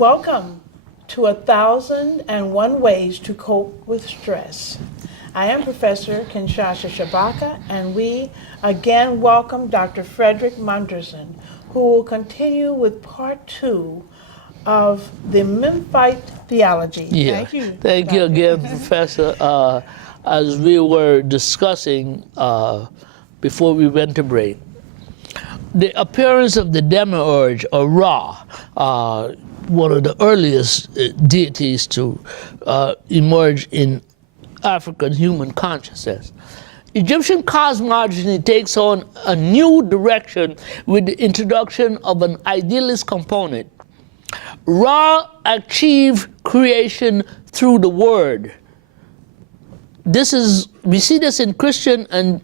Welcome to 1001 Ways to Cope with Stress. I am Professor Kinshasa Shabaka, and we again welcome Dr. Frederick Monderson, who will continue with part 2 of the Memphite Theology. Yeah. Thank you. Thank you again, Professor. As we were discussing before we went to break, the appearance of the demiurge, or Ra, one of the earliest deities to emerge in African human consciousness. Egyptian cosmogony takes on a new direction with the introduction of an idealist component. Ra achieved creation through the word. We see this in Christian and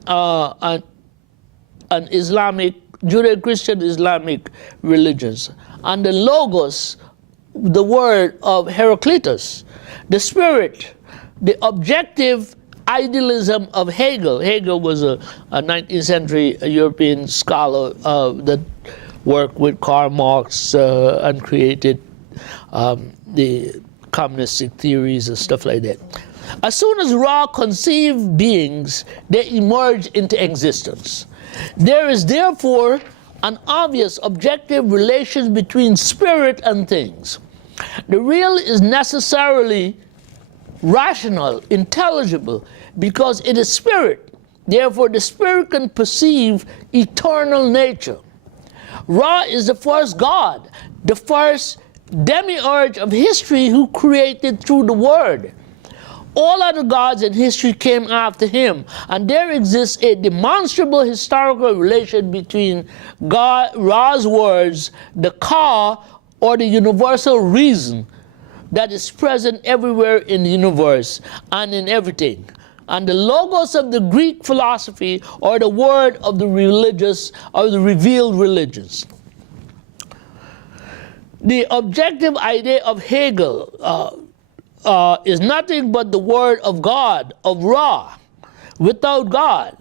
Islamic, Judeo-Christian Islamic religions. And the logos, the word of Heraclitus, the spirit, the objective idealism of Hegel. Hegel was a 19th century European scholar that worked with Karl Marx and created the communistic theories and stuff like that. As soon as Ra conceived beings, they emerge into existence. There is therefore an obvious objective relation between spirit and things. The real is necessarily rational, intelligible, because it is spirit. Therefore, the spirit can perceive eternal nature. Ra is the first God, the first demiurge of history who created through the word. All other gods in history came after him, and there exists a demonstrable historical relation between Ra's words, the Ka, or the universal reason that is present everywhere in the universe and in everything, and the logos of the Greek philosophy, or the word of the religious, or the revealed religions. The objective idea of Hegel is nothing but the word of God, of Ra. Without God,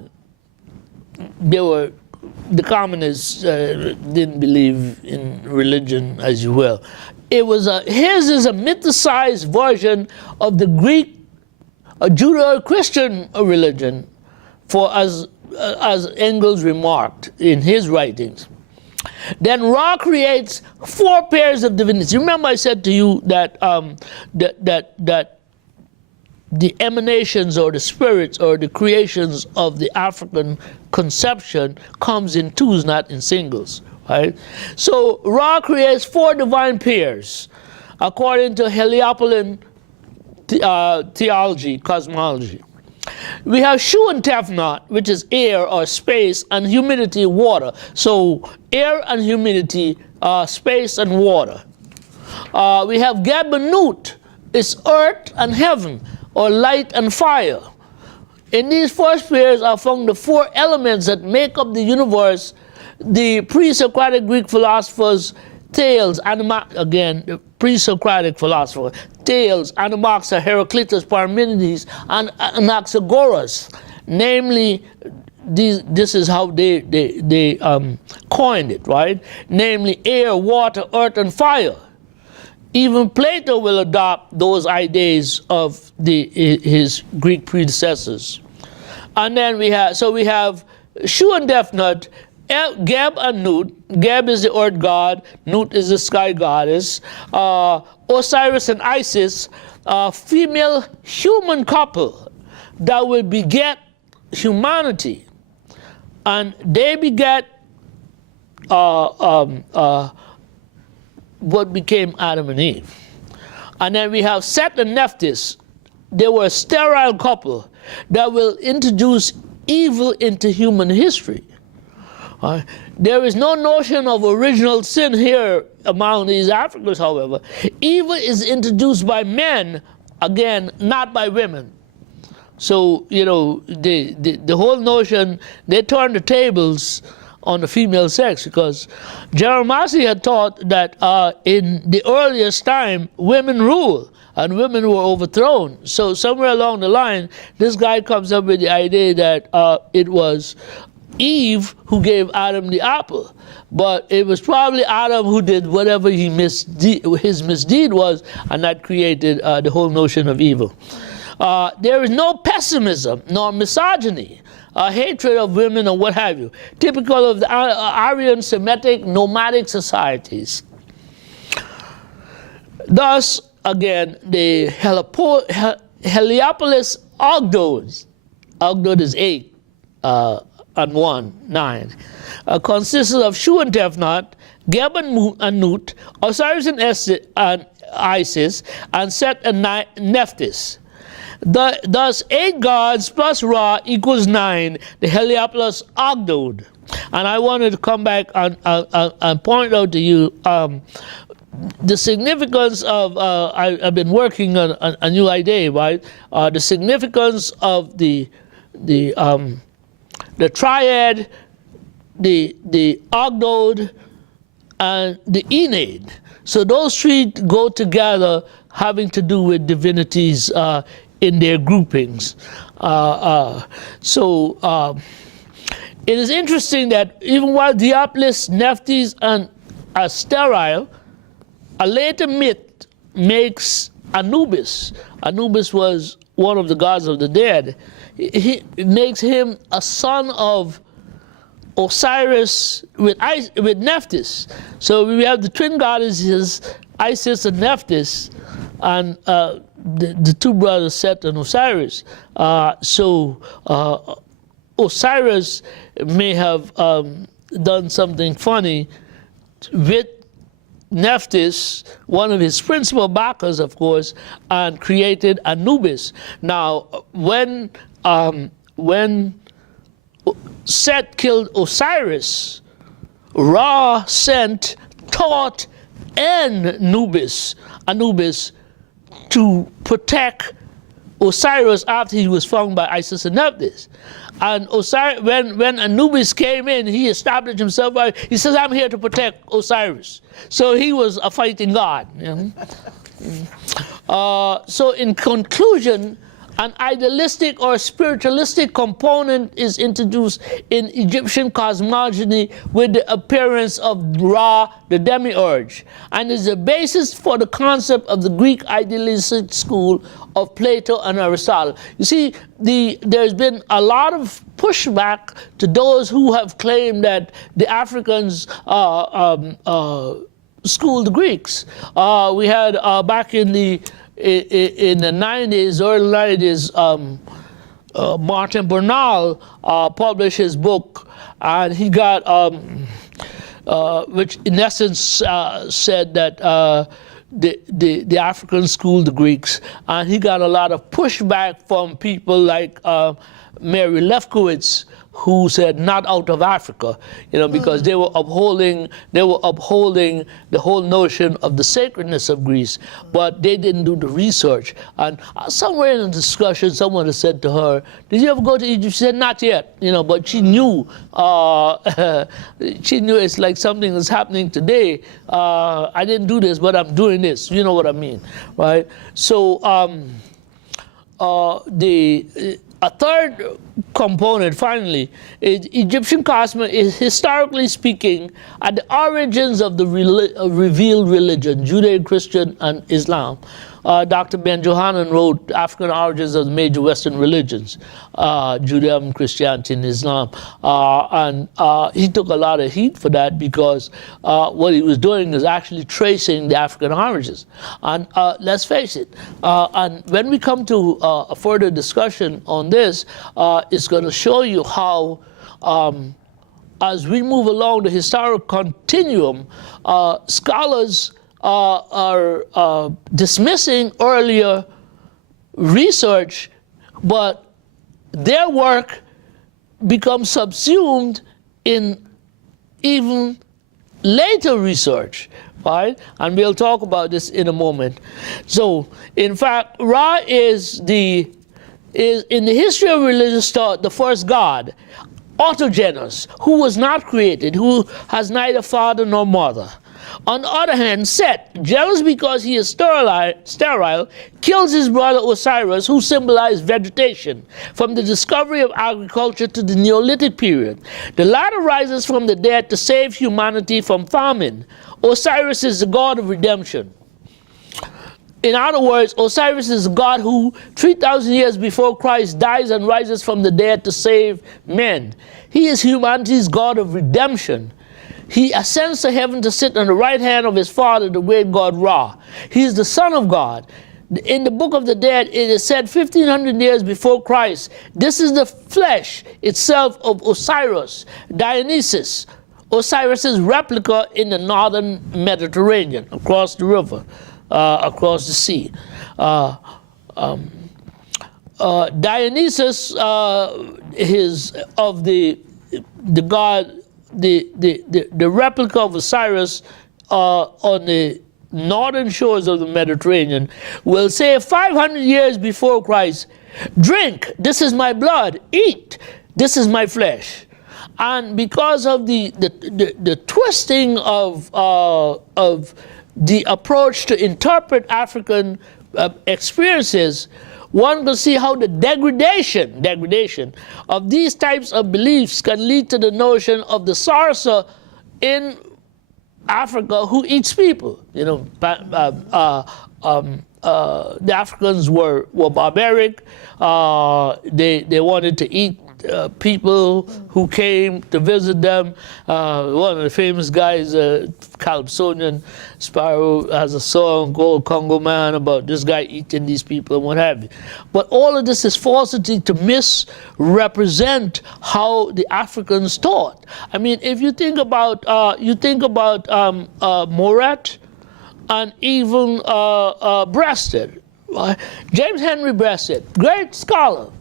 the communists didn't believe in religion as you will. His is a mythicized version of the Greek Judeo-Christian religion, for as Engels remarked in his writings. Then Ra creates 4 pairs of divinities. Remember I said to you that that the emanations or the spirits or the creations of the African conception comes in twos, not in singles, right? So Ra creates 4 divine pairs according to Heliopolitan theology, cosmology. We have Shu and Tefnut, which is air or space, and humidity, water. So air and humidity, space and water. We have Geb and Nut, it's earth and heaven, or light and fire. In these first pairs are found the 4 elements that make up the universe. The pre-Socratic Greek philosophers, Thales, again, the pre-Socratic philosopher, Thales, Anaxagoras, Heraclitus, Parmenides, and Anaxagoras. Namely, this is how they coined it, right? Namely, air, water, earth, and fire. Even Plato will adopt those ideas of his Greek predecessors. And then we have Shu and Tefnut, Geb and Nut. Geb is the earth god, Nut is the sky goddess. Osiris and Isis, female human couple that will beget humanity. And they beget what became Adam and Eve. And then we have Set and Nephthys. They were a sterile couple that will introduce evil into human history. There is no notion of original sin here among these Africans, however. Evil is introduced by men, again, not by women. So, you know, the whole notion, they turn the tables on the female sex, because Jeremiah had taught that in the earliest time, women rule and women were overthrown. So somewhere along the line, this guy comes up with the idea that it was Eve who gave Adam the apple, but it was probably Adam who did whatever his misdeed was, and that created the whole notion of evil. There is no pessimism nor misogyny, hatred of women or what have you, typical of the Aryan Semitic nomadic societies. Thus, again, the Heliopolis Ogdoads, Ogdoad is 8 and 1, 9, consisted of Shu and Tefnut, Geb and Nut, Osiris and Isis, and Set and Nephthys. Thus, 8 gods plus Ra equals 9, the Heliopolis Ogdoad. And I wanted to come back and point out to you the significance of, I've been working on a new idea, right? The significance of the triad, the Ogdoad, and the Ennead. So those 3 go together, having to do with divinities in their groupings. It is interesting that even while Diaplis, Nephthys, and are sterile, a later myth makes Anubis. Anubis was one of the gods of the dead. It makes him a son of Osiris with Nephthys. So we have the twin goddesses, Isis and Nephthys, and the 2 brothers, Set and Osiris. Osiris may have done something funny with Nephthys, one of his principal backers, of course, and created Anubis. Now, when Set killed Osiris, Ra sent Thoth and Anubis to protect Osiris after he was found by Isis and Nephthys. And Osiris, when Anubis came in, he established himself. He says, "I'm here to protect Osiris." So he was a fighting god. You know? So in conclusion, an idealistic or spiritualistic component is introduced in Egyptian cosmogony with the appearance of Ra, the demiurge, and is the basis for the concept of the Greek idealistic school of Plato and Aristotle. You see, there's been a lot of pushback to those who have claimed that the Africans schooled the Greeks. We had back in the 90s, early 90s, Martin Bernal published his book, and he got, which in essence said that the Africans schooled the Greeks, and he got a lot of pushback from people like Mary Lefkowitz, who said not out of Africa, you know, because they were upholding the whole notion of the sacredness of Greece, but they didn't do the research. And somewhere in the discussion, someone had said to her, "Did you ever go to Egypt?" She said, "Not yet," you know, but she knew. She knew it's like something that's happening today. I didn't do this, but I'm doing this. You know what I mean, right? So a third component, finally, is Egyptian cosmology is, historically speaking, at the origins of the revealed religion, Judeo-Christian and Islam. Dr. Ben Johanan wrote African Origins of the Major Western Religions, Judaism, Christianity, and Islam. And he took a lot of heat for that because what he was doing is actually tracing the African origins. And let's face it, and when we come to a further discussion on this, it's going to show you how as we move along the historical continuum, scholars are dismissing earlier research, but their work becomes subsumed in even later research, right? And we'll talk about this in a moment. So, in fact, Ra is in the history of religious thought the first god, autogenos, who was not created, who has neither father nor mother. On the other hand, Set, jealous because he is sterile, kills his brother Osiris, who symbolized vegetation, from the discovery of agriculture to the Neolithic period. The latter rises from the dead to save humanity from famine. Osiris is the god of redemption. In other words, Osiris is a god who, 3,000 years before Christ, dies and rises from the dead to save men. He is humanity's god of redemption. He ascends to heaven to sit on the right hand of his father, the great god Ra. He is the son of God. In the book of the dead, it is said 1,500 years before Christ, this is the flesh itself of Osiris, Dionysus, Osiris's replica in the northern Mediterranean, across the river, across the sea. Dionysus is of the god, the replica of Osiris on the northern shores of the Mediterranean, will say 500 years before Christ, drink, this is my blood, eat, this is my flesh. And because of the twisting of the approach to interpret African experiences, one can see how the degradation of these types of beliefs can lead to the notion of the sorcerer in Africa who eats people. You know, the Africans were barbaric. They wanted to eat people who came to visit them. One of the famous guys, Calypsonian Sparrow, has a song called Congo Man about this guy eating these people and what have you. But all of this is falsity to misrepresent how the Africans taught. I mean, if you think about Moret and even Breasted, James Henry Breasted, great scholar.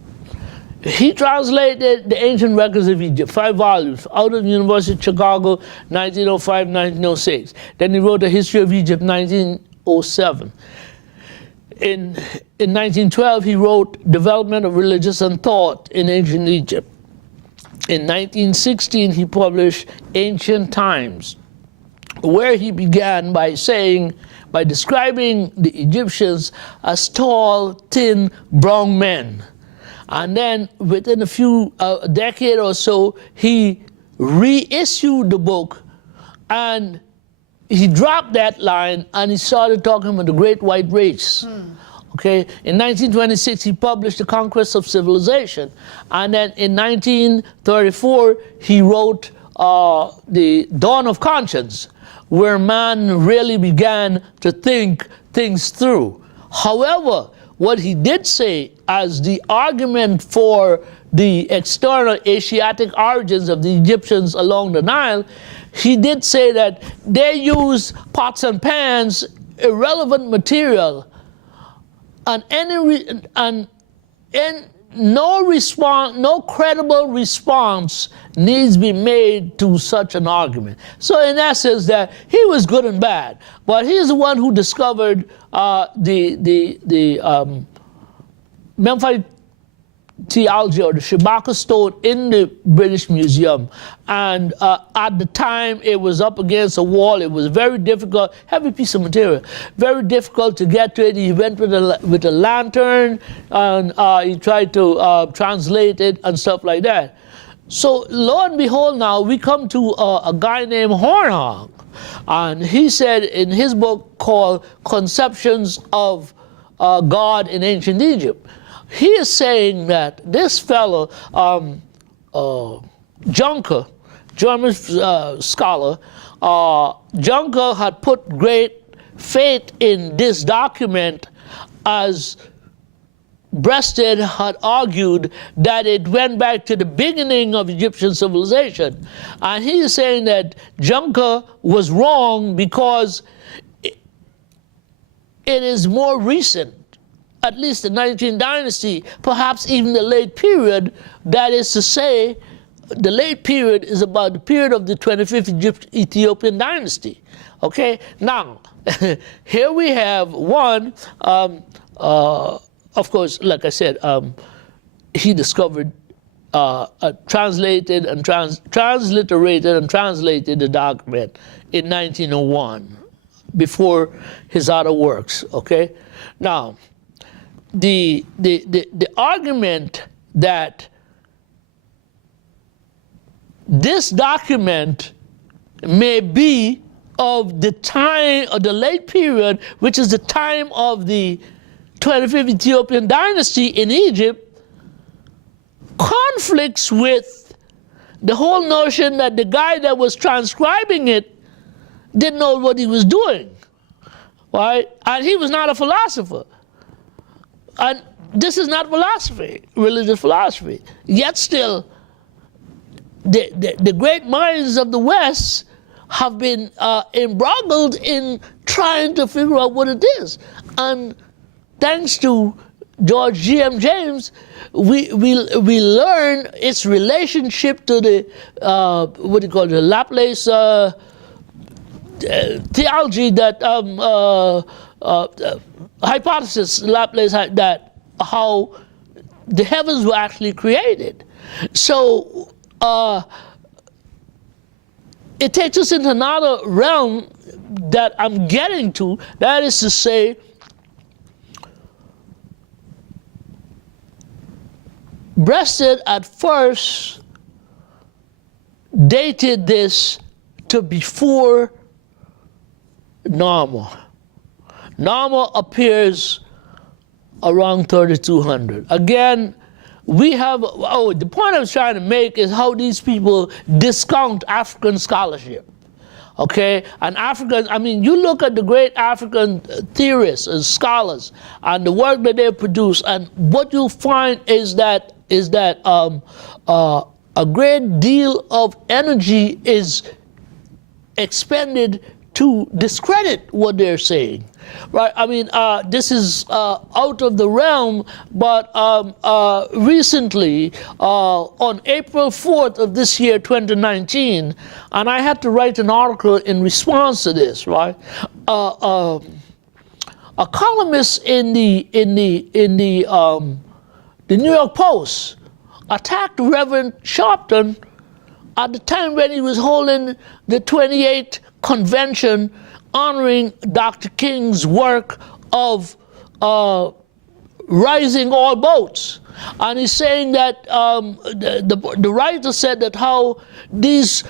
He translated the ancient records of Egypt, 5 volumes, out of the University of Chicago, 1905, 1906. Then he wrote a history of Egypt, 1907. In 1912, he wrote Development of Religious and Thought in Ancient Egypt. In 1916, he published Ancient Times, where he began by describing the Egyptians as tall, thin, brown men. And then within a few decade or so, he reissued the book and he dropped that line and he started talking about the great white race. Okay, in 1926, he published The Conquest of Civilization. And then in 1934, he wrote The Dawn of Conscience, where man really began to think things through. However, what he did say as the argument for the external Asiatic origins of the Egyptians along the Nile, he did say that they used pots and pans, irrelevant material, and no credible response needs to be made to such an argument. So in essence, that he was good and bad, but he's the one who discovered the Memphite theology, or the Shabaka stone, in the British Museum. And at the time, it was up against a wall. It was very difficult, heavy piece of material, very difficult to get to it. He went with a lantern, and he tried to translate it and stuff like that. So lo and behold, now we come to a guy named Hornhog. And he said in his book called Conceptions of God in Ancient Egypt, he is saying that this fellow, Juncker, German scholar, Juncker had put great faith in this document, as Breasted had argued that it went back to the beginning of Egyptian civilization. And he is saying that Juncker was wrong because it is more recent, at least the 19th dynasty, perhaps even the late period. That is to say, the late period is about the period of the 25th Ethiopian dynasty. Okay, now, here we have one, of course, like I said, he discovered translated and transliterated and translated the document in 1901, before his other works. Okay, now the argument that this document may be of the time of the late period, which is the time of the 25th Ethiopian dynasty in Egypt, conflicts with the whole notion that the guy that was transcribing it didn't know what he was doing, right? And he was not a philosopher. And this is not philosophy, religious philosophy. Yet still, the great minds of the West have been embroiled in trying to figure out what it is. And thanks to George G.M. James, we learn its relationship to the, the Laplace theology, that hypothesis, Laplace, that how the heavens were actually created. So it takes us into another realm that I'm getting to, that is to say, Breasted at first dated this to before Norma. Norma appears around 3200. Again, we have, the point I was trying to make is how these people discount African scholarship. Okay, and Africans, I mean, you look at the great African theorists and scholars and the work that they produce, and what you find is that a great deal of energy is expended to discredit what they're saying, right? I mean, this is out of the realm, but recently, on April 4th of this year, 2019, and I had to write an article in response to this, right? A columnist in the New York Post attacked Reverend Sharpton at the time when he was holding the 28th convention honoring Dr. King's work of rising all boats. And he's saying that the writer said that how these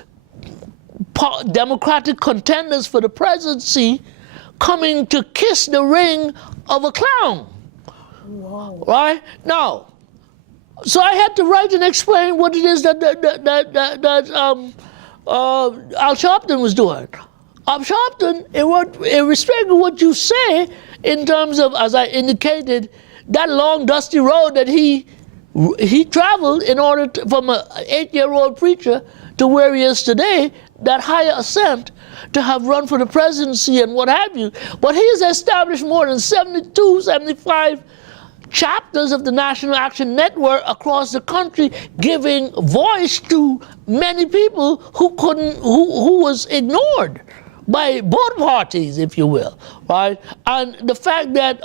Democratic contenders for the presidency coming to kiss the ring of a clown. Whoa. Right? Now, so I had to write and explain what it is that Al Sharpton was doing. Al Sharpton, in respect to what you say, in terms of, as I indicated, that long dusty road that he traveled in order to, from an 8-year-old preacher to where he is today, that higher ascent, to have run for the presidency and what have you. But he has established more than 72, 75 chapters of the National Action Network across the country, giving voice to many people who was ignored by both parties, if you will, right? And the fact that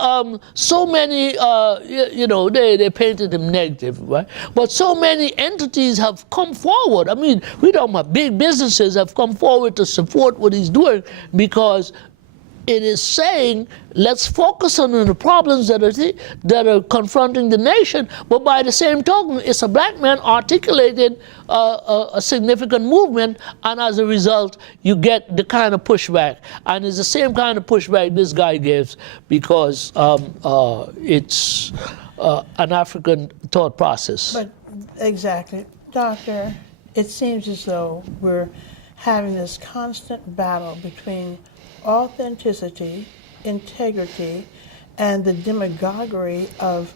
so many, they painted him negative, right? But so many entities have come forward. I mean, we talking about big businesses have come forward to support what he's doing, because it is saying, let's focus on the problems that are confronting the nation. But by the same token, it's a black man articulated a significant movement, and as a result, you get the kind of pushback. And it's the same kind of pushback this guy gives, because it's an African thought process. But exactly. Doctor, it seems as though we're having this constant battle between authenticity, integrity, and the demagoguery of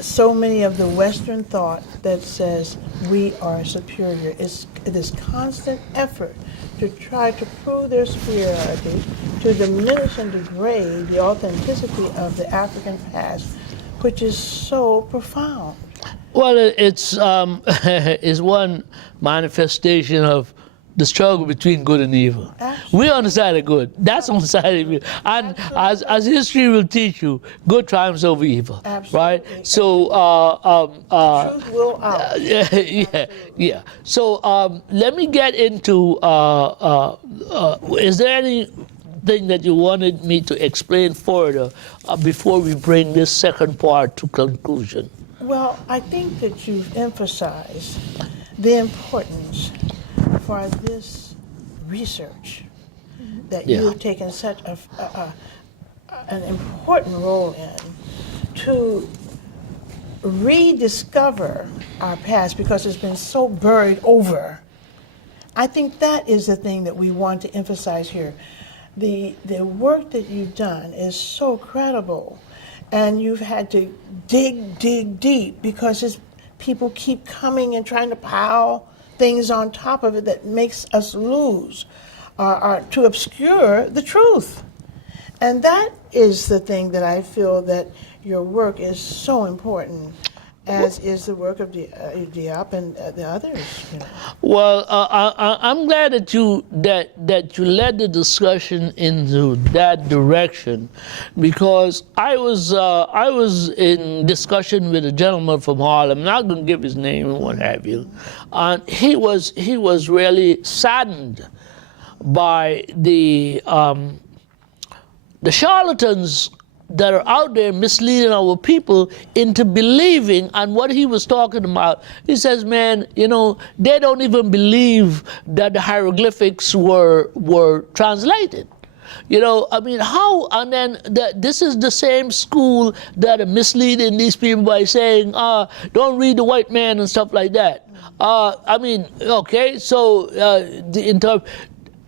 so many of the Western thought that says we are superior. It's this constant effort to try to prove their superiority, to diminish and degrade the authenticity of the African past, which is so profound. Well, it's is one manifestation of the struggle between good and evil. Absolutely. We're on the side of good. That's on the side of evil. And as history will teach you, good triumphs over evil. Absolutely. Right? So, Truth will out. yeah. So let me get into, is there anything that you wanted me to explain further before we bring this second part to conclusion? Well, I think that you've emphasized the importance for this research that you have taken such an important role in to rediscover our past because it's been so buried over. I think that is the thing that we want to emphasize here. The work that you've done is so credible, and you've had to dig deep because people keep coming and trying to pile things on top of it that makes us lose or to obscure the truth. And that is the thing that I feel that your work is so important, as is the work of Diop and the others. You know. Well, I'm glad that you led the discussion into that direction, because I was in discussion with a gentleman from Harlem. I'm not going to give his name and what have you, and he was really saddened by the charlatans that are out there misleading our people into believing. And what he was talking about, he says, man, you know, they don't even believe that the hieroglyphics were translated. You know, I mean, how? And then this is the same school that are misleading these people by saying, don't read the white man and stuff like that. I mean, okay, so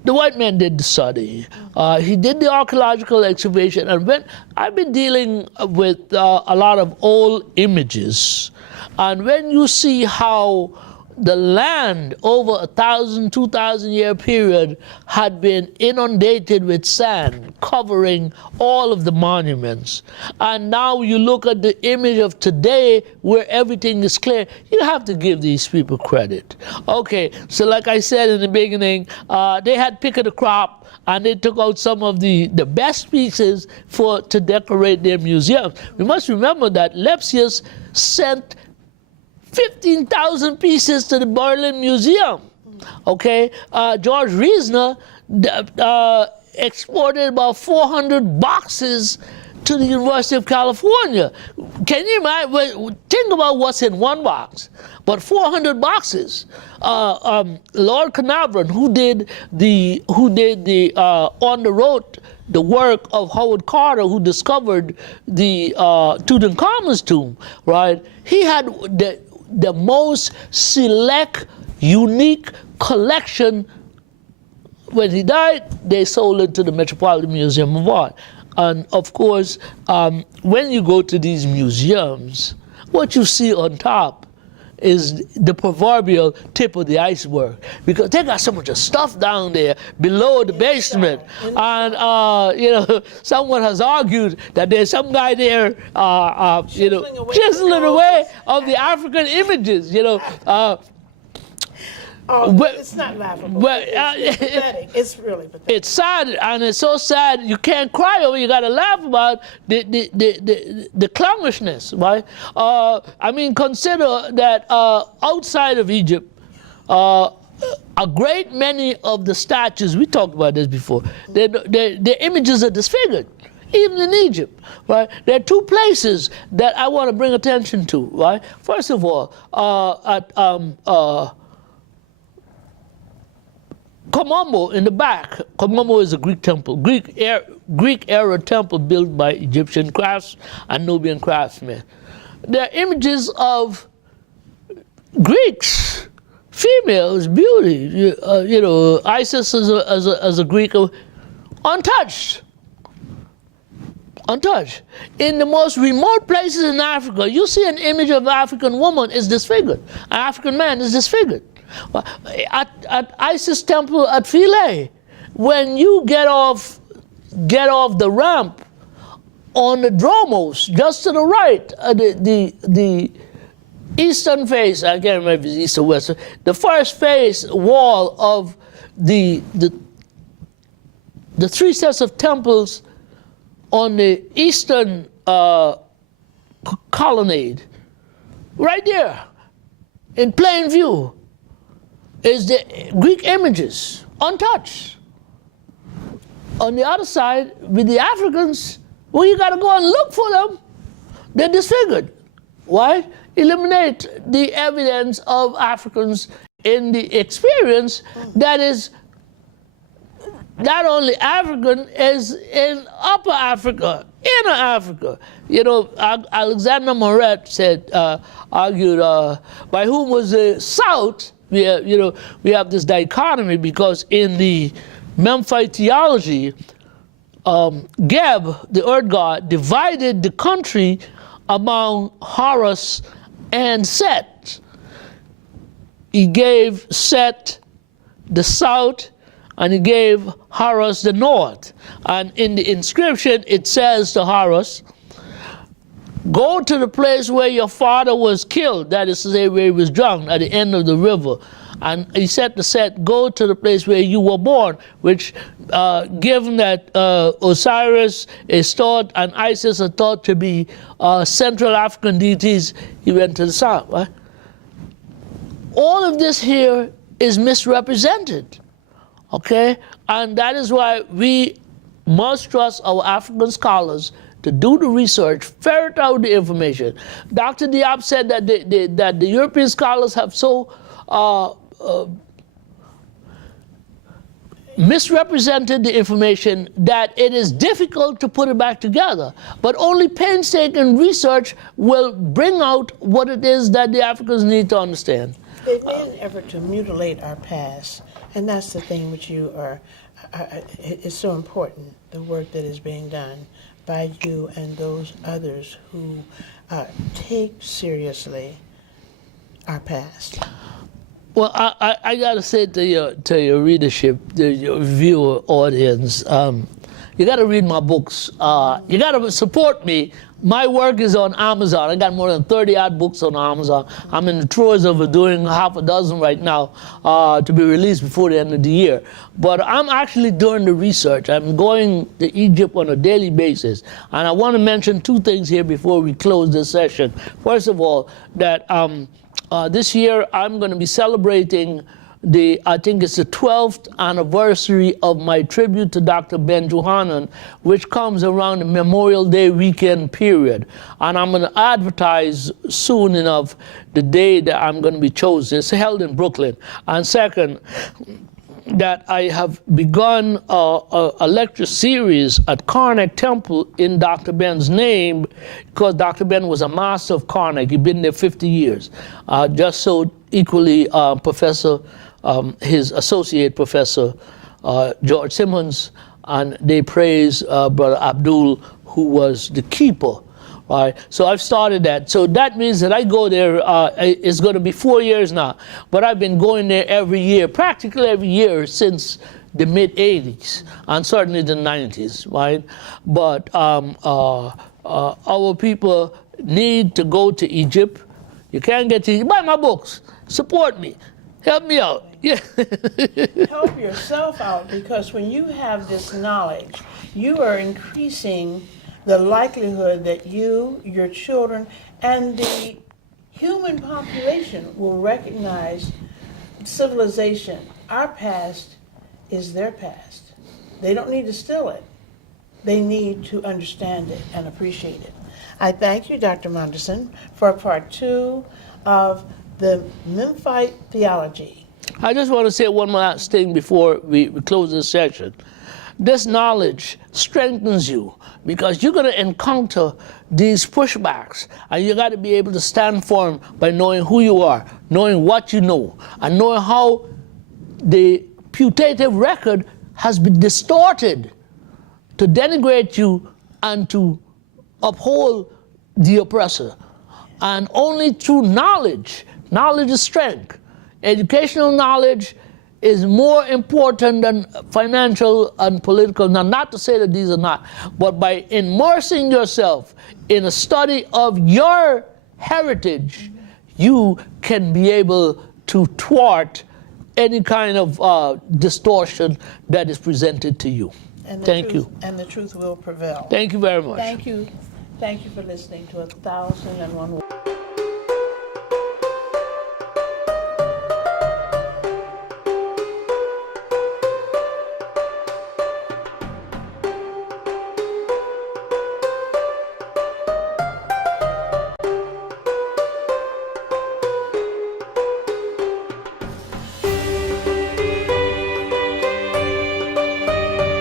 the white man did the study. He did the archaeological excavation, and when I've been dealing with a lot of old images, and when you see how the land over 1,000, 2,000 year period had been inundated with sand, covering all of the monuments, and now you look at the image of today where everything is clear, you have to give these people credit. Okay, so like I said in the beginning, they had pick of the crop, and they took out some of the best pieces to decorate their museums. We must remember that Lepsius sent 15,000 pieces to the Berlin Museum. Okay, George Reisner exported about 400 boxes to the University of California. Can you imagine? Think about what's in one box, but 400 boxes. Lord Carnarvon, who did the on the road, the work of Howard Carter, who discovered the Tutankhamun's tomb, right? He had the most select, unique collection. When he died, they sold it to the Metropolitan Museum of Art. And of course, when you go to these museums, what you see on top is the proverbial tip of the iceberg, because they got so much stuff down there below the basement. And you know, someone has argued that there's some guy there, you know, chiseling away of the African images. You know. It's not laughable. It's pathetic. It's really pathetic. It's sad, and it's so sad you can't cry over. You got to laugh about the clownishness, right? I mean, consider that outside of Egypt, a great many of the statues, we talked about this before, their images are disfigured, even in Egypt, right? There are two places that I want to bring attention to, right? First of all, at Komombo in the back. Komombo is a Greek temple, Greek era temple built by Egyptian crafts and Nubian craftsmen. There are images of Greeks, females, beauty. You know, Isis as a Greek, untouched. Untouched. In the most remote places in Africa, you see an image of an African woman is disfigured. An African man is disfigured. At Isis temple at Philae, when you get off the ramp on the dromos, just to the right, the eastern face, I can't remember if it's east or west, the first face wall of the three sets of temples on the eastern colonnade, right there, in plain view, is the Greek images, untouched. On the other side, with the Africans, well, you got to go and look for them. They're disfigured. Why? Eliminate the evidence of Africans in the experience that is not only African, is in Upper Africa, Inner Africa. You know, Alexander Moret said, argued, by whom was the South? We have this dichotomy because in the Memphite theology, Geb, the earth god, divided the country among Horus and Set. He gave Set the south, and he gave Horus the north. And in the inscription, it says to Horus, go to the place where your father was killed, that is to say, where he was drowned at the end of the river. And he said to Set, go to the place where you were born, which, given that Osiris is thought and Isis are thought to be Central African deities, he went to the south, right? All of this here is misrepresented, okay? And that is why we must trust our African scholars to do the research, ferret out the information. Dr. Diop said that the European scholars have so misrepresented the information that it is difficult to put it back together. But only painstaking research will bring out what it is that the Africans need to understand. They've made an effort to mutilate our past, and that's the thing which you are, it's so important, the work that is being done by you and those others who take seriously our past. Well, I got to say to your readership, to your viewer audience, you got to read my books. You got to support me. My work is on Amazon. I got more than 30-odd books on Amazon. I'm in the throes of doing half a dozen right now to be released before the end of the year. But I'm actually doing the research. I'm going to Egypt on a daily basis. And I want to mention two things here before we close this session. First of all, that this year I'm going to be celebrating I think it's the 12th anniversary of my tribute to Dr. Ben Johanan, which comes around the Memorial Day weekend period. And I'm going to advertise soon enough the day that I'm going to be chosen. It's held in Brooklyn. And second, that I have begun a lecture series at Karnak Temple in Dr. Ben's name, because Dr. Ben was a master of Karnak. He'd been there 50 years. Just so equally his associate professor, George Simmons, and they praise Brother Abdul, who was the keeper. Right. So I've started that. So that means that I go there, it's going to be 4 years now, but I've been going there every year, practically every year since the mid-'80s, and certainly the '90s, right? But our people need to go to Egypt. You can't get to Egypt. Buy my books. Support me. Help me out. Yeah. Help yourself out, because when you have this knowledge, you are increasing the likelihood that you, your children, and the human population will recognize civilization. Our past is their past. They don't need to steal it. They need to understand it and appreciate it. I thank you, Dr. Monderson, for part 2 of the Memphite Theology. I just want to say one last thing before we close this session. This knowledge strengthens you, because you're going to encounter these pushbacks, and you got to be able to stand firm by knowing who you are, knowing what you know, and knowing how the putative record has been distorted to denigrate you and to uphold the oppressor. And only through knowledge is strength. Educational knowledge is more important than financial and political. Now, not to say that these are not, but by immersing yourself in a study of your heritage, you can be able to thwart any kind of distortion that is presented to you. And the Thank truth, you. And the truth will prevail. Thank you very much. Thank you. Thank you for listening to 1001.